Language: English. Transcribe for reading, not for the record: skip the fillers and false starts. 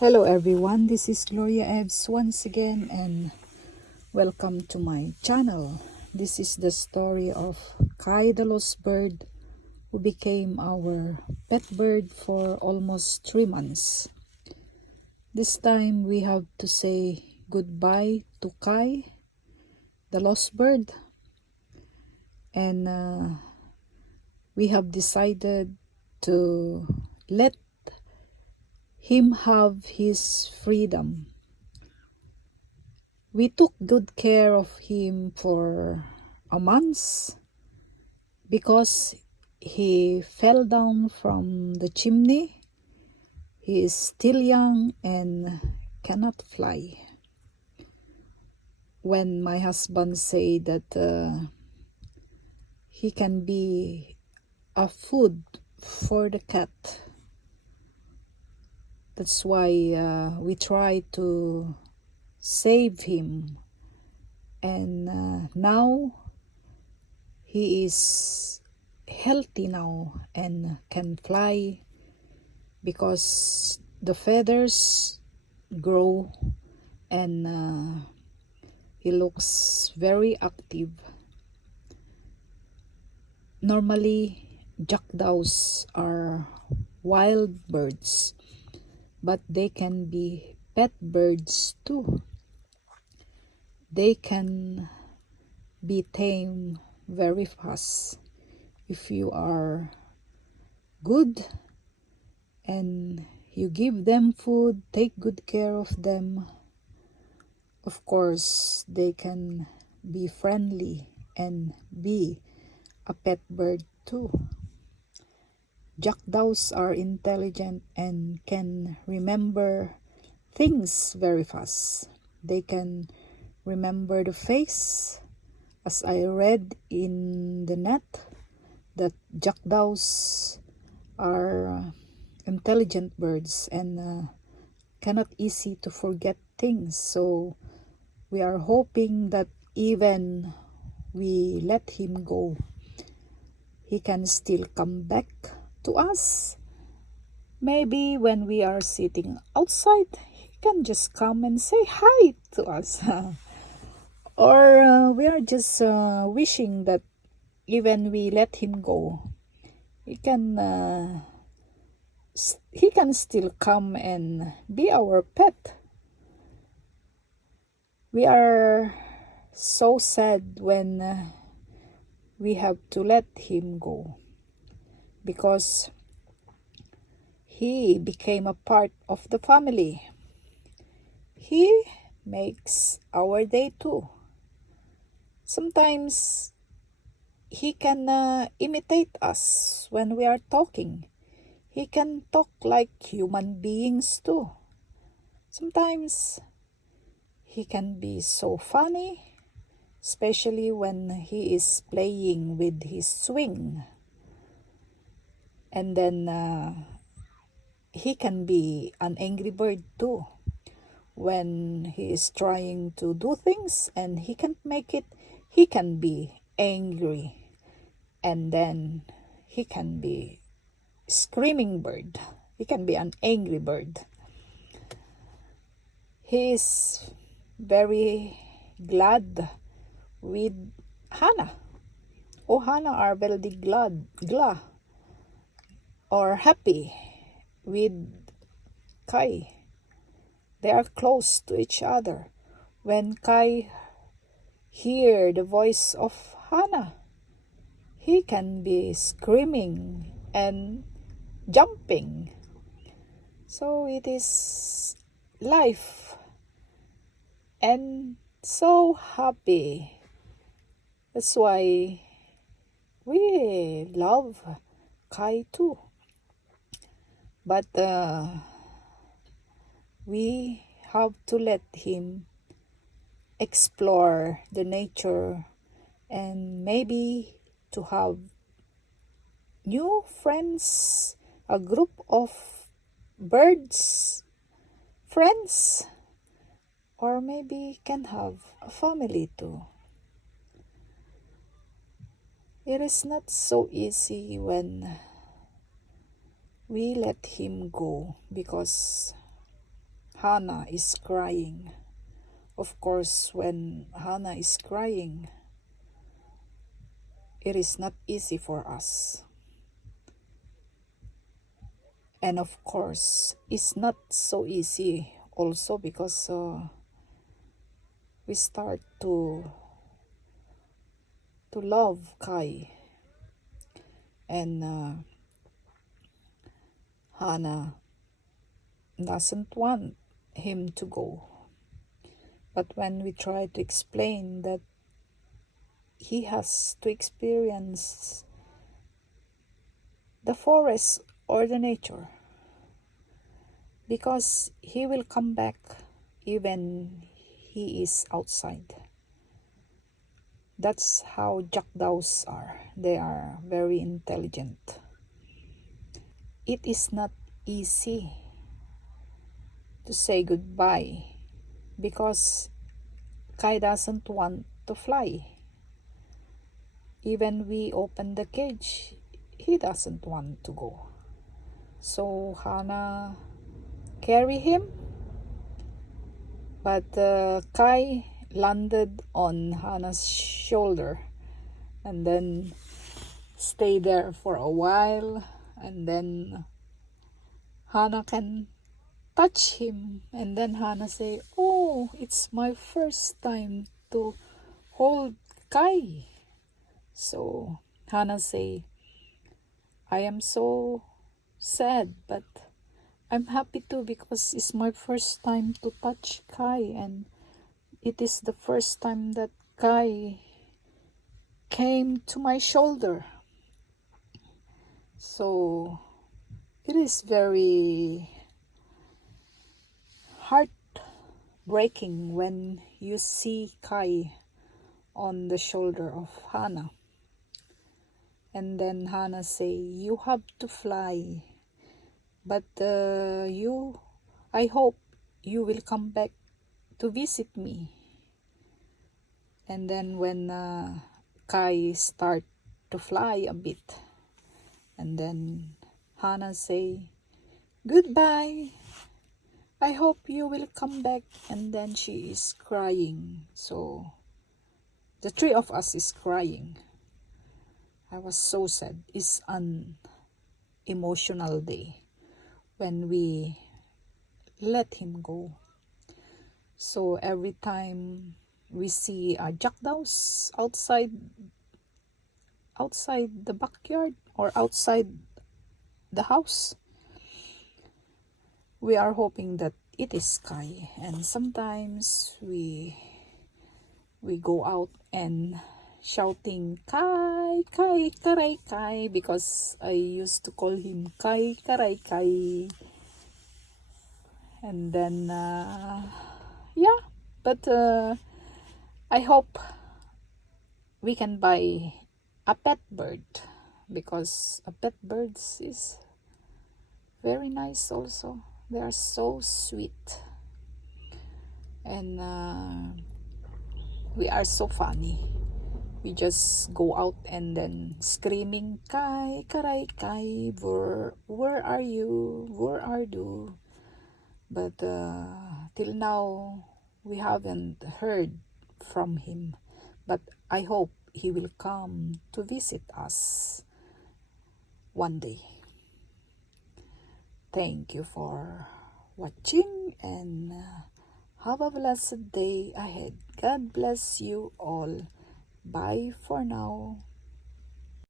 Hello everyone, this is Gloria Eves once again and welcome to my channel. This is the story of Kai the lost bird who became our pet bird for almost 3 months. This time we have to say goodbye to Kai the lost bird, and we have decided to let him have his freedom. We took good care of him for a month because he fell down from the chimney. He is still young and cannot fly. When my husband said that he can be a food for the cat, that's why we try to save him, and now he is healthy now and can fly because the feathers grow, and he looks very active. Normally, jackdaws are wild birds, but they can be pet birds too. They can be tamed very fast if you are good and you give them food, take good care of them. Of course, they can be friendly and be a pet bird too. Jackdaws are intelligent and can remember things very fast. They can remember the face, as I read in the net that jackdaws are intelligent birds and cannot easy to forget things. So we are hoping that even we let him go, he can still come back to us. Maybe when we are sitting outside, he can just come and say hi to us. Or we are just wishing that even we let him go, he can still come and be our pet. We are so sad when we have to let him go because he became a part of the family. He makes our day too. Sometimes he can imitate us when we are talking. He can talk like human beings too. Sometimes he can be so funny, especially when he is playing with his swing. And then he can be an angry bird too. When he is trying to do things and he can't make it, he can be angry. And then he can be screaming bird. He can be an angry bird. He is very glad with Hannah. Oh, Hannah are very glad or happy with Kai. They are close to each other. When Kai hear the voice of Hannah, he can be screaming and jumping. So it is life and so happy. That's why we love Kai too. But we have to let him explore the nature and maybe to have new friends, a group of birds friends, or maybe can have a family too. It is not so easy when we let him go because Hannah is crying. Of course, when Hannah is crying, it is not easy for us. And of course, it's not so easy also because we start to love Kai. And Hannah doesn't want him to go. But when we try to explain that he has to experience the forest or the nature, because he will come back even he is outside. That's how jackdaws are. They are very intelligent. It is not easy to say goodbye because Kai doesn't want to fly. Even we open the cage, he doesn't want to go. So Hannah carry him, but Kai landed on Hannah's shoulder and then stay there for a while, and then Hannah can touch him, and then Hannah say, "Oh, it's my first time to hold Kai." So Hannah say, "I am so sad, but I'm happy too because it's my first time to touch Kai, and it is the first time that Kai came to my shoulder." So it is very heartbreaking when you see Kai on the shoulder of Hannah. And then Hannah say, "You have to fly, but I hope you will come back to visit me." And then when Kai start to fly a bit, and then Hannah say, "Goodbye, I hope you will come back." And then she is crying. So the three of us is crying. I was so sad. It's an emotional day when we let him go. So every time we see jackdaws outside the backyard or outside the house, we are hoping that it is Kai. And sometimes we go out and shouting, "Kai, Kai, karay, Kai," because I used to call him Kai, karay, Kai. And then yeah, but I hope we can buy a pet bird, because a pet bird is very nice also. They are so sweet, and we are so funny. We just go out and then screaming, "Kai, karay, Kai, where are you? Where are you?" But till now, we haven't heard from him. But I hope he will come to visit us one day. Thank you for watching, and have a blessed day ahead. God bless you all. Bye for now.